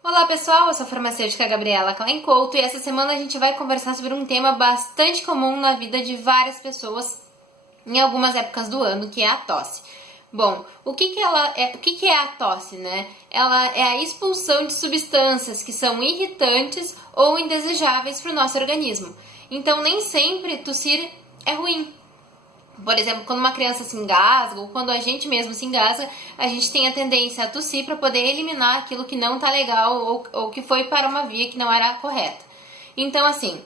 Olá pessoal, eu sou a farmacêutica Gabriela Klein Couto e essa semana a gente vai conversar sobre um tema bastante comum na vida de várias pessoas em algumas épocas do ano, que é a tosse. Bom, o que é a tosse, né? Ela é a expulsão de substâncias que são irritantes ou indesejáveis para o nosso organismo. Então, nem sempre tossir é ruim. Por exemplo, quando uma criança se engasga ou quando a gente mesmo se engasga, a gente tem a tendência a tossir para poder eliminar aquilo que não tá legal ou que foi para uma via que não era correta. Então, assim,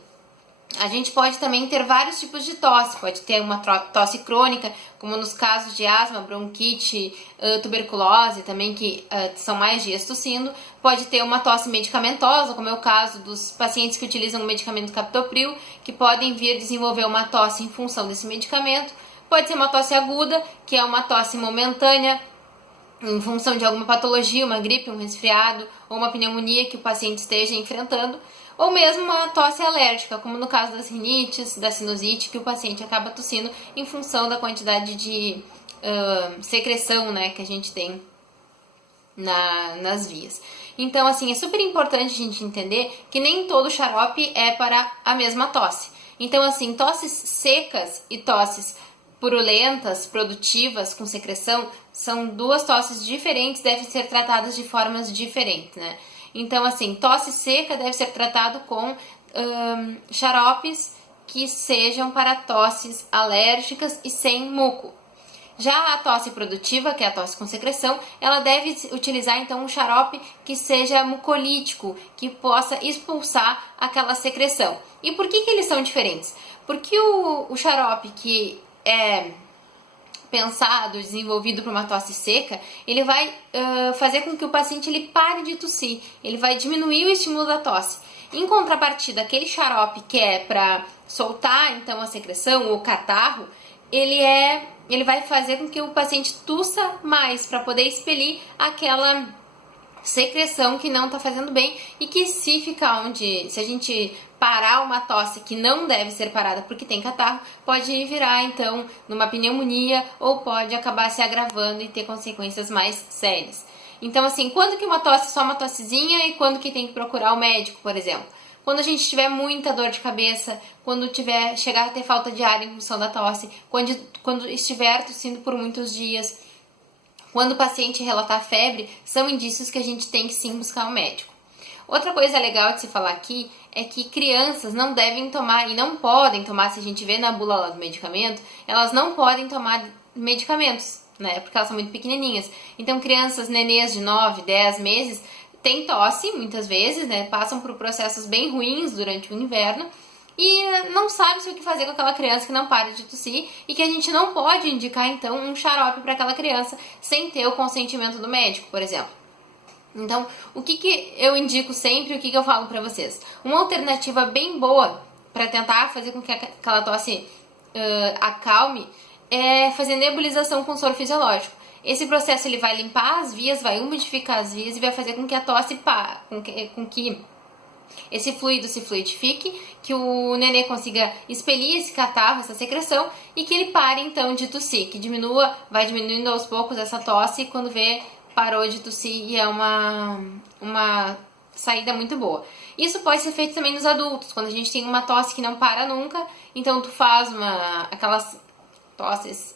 a gente pode também ter vários tipos de tosse. Pode ter uma tosse crônica, como nos casos de asma, bronquite, tuberculose, também que são mais dias tossindo. Pode ter uma tosse medicamentosa, como é o caso dos pacientes que utilizam o medicamento captopril, que podem vir desenvolver uma tosse em função desse medicamento. Pode ser uma tosse aguda, que é uma tosse momentânea, em função de alguma patologia, uma gripe, um resfriado ou uma pneumonia que o paciente esteja enfrentando, ou mesmo uma tosse alérgica, como no caso das rinites, da sinusite, que o paciente acaba tossindo em função da quantidade de secreção, né, que a gente tem nas vias. Então, assim, é super importante a gente entender que nem todo xarope é para a mesma tosse. Então, assim, tosses secas e tosses purulentas, produtivas, com secreção, são duas tosses diferentes, devem ser tratadas de formas diferentes, né? Então, assim, tosse seca deve ser tratado com xaropes que sejam para tosses alérgicas e sem muco. Já a tosse produtiva, que é a tosse com secreção, ela deve utilizar então um xarope que seja mucolítico, que possa expulsar aquela secreção. E por que eles são diferentes? Porque o xarope que é pensado, desenvolvido para uma tosse seca, ele vai fazer com que o paciente ele pare de tossir, ele vai diminuir o estímulo da tosse. Em contrapartida, aquele xarope que é para soltar então a secreção, o catarro, ele vai fazer com que o paciente tussa mais para poder expelir aquela secreção que não está fazendo bem e que se a gente parar uma tosse que não deve ser parada porque tem catarro, pode virar então numa pneumonia ou pode acabar se agravando e ter consequências mais sérias. Então, assim, quando que uma tosse é só uma tossezinha e quando que tem que procurar o médico, por exemplo? Quando a gente tiver muita dor de cabeça, quando chegar a ter falta de ar em função da tosse, quando estiver tossindo por muitos dias, quando o paciente relatar febre, são indícios que a gente tem que sim buscar um médico. Outra coisa legal de se falar aqui é que crianças não devem tomar e não podem tomar, se a gente vê na bula lá do medicamento, elas não podem tomar medicamentos, né? Porque elas são muito pequenininhas. Então, crianças, nenês de 9, 10 meses, têm tosse muitas vezes, né? Passam por processos bem ruins durante o inverno e não sabe-se o que fazer com aquela criança que não para de tossir e que a gente não pode indicar, então, um xarope para aquela criança sem ter o consentimento do médico, por exemplo. Então, o que eu indico sempre, o que eu falo para vocês? Uma alternativa bem boa para tentar fazer com que aquela tosse acalme é fazer nebulização com soro fisiológico. Esse processo ele vai limpar as vias, vai umidificar as vias e vai fazer com que a tosse com que esse fluido se fluidifique, que o nenê consiga expelir esse catarro, essa secreção, e que ele pare então de tossir, que vai diminuindo aos poucos essa tosse e quando vê, parou de tossir e é uma saída muito boa. Isso pode ser feito também nos adultos, quando a gente tem uma tosse que não para nunca, então tu faz aquelas tosses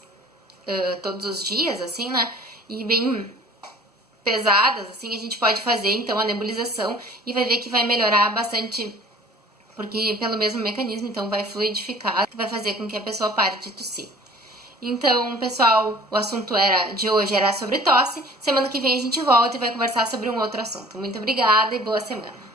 todos os dias, assim, né, e bem pesadas, assim, a gente pode fazer então a nebulização e vai ver que vai melhorar bastante, porque pelo mesmo mecanismo, então vai fluidificar, que vai fazer com que a pessoa pare de tossir. Então, pessoal, o assunto de hoje era sobre tosse. Semana que vem a gente volta e vai conversar sobre um outro assunto. Muito obrigada e boa semana.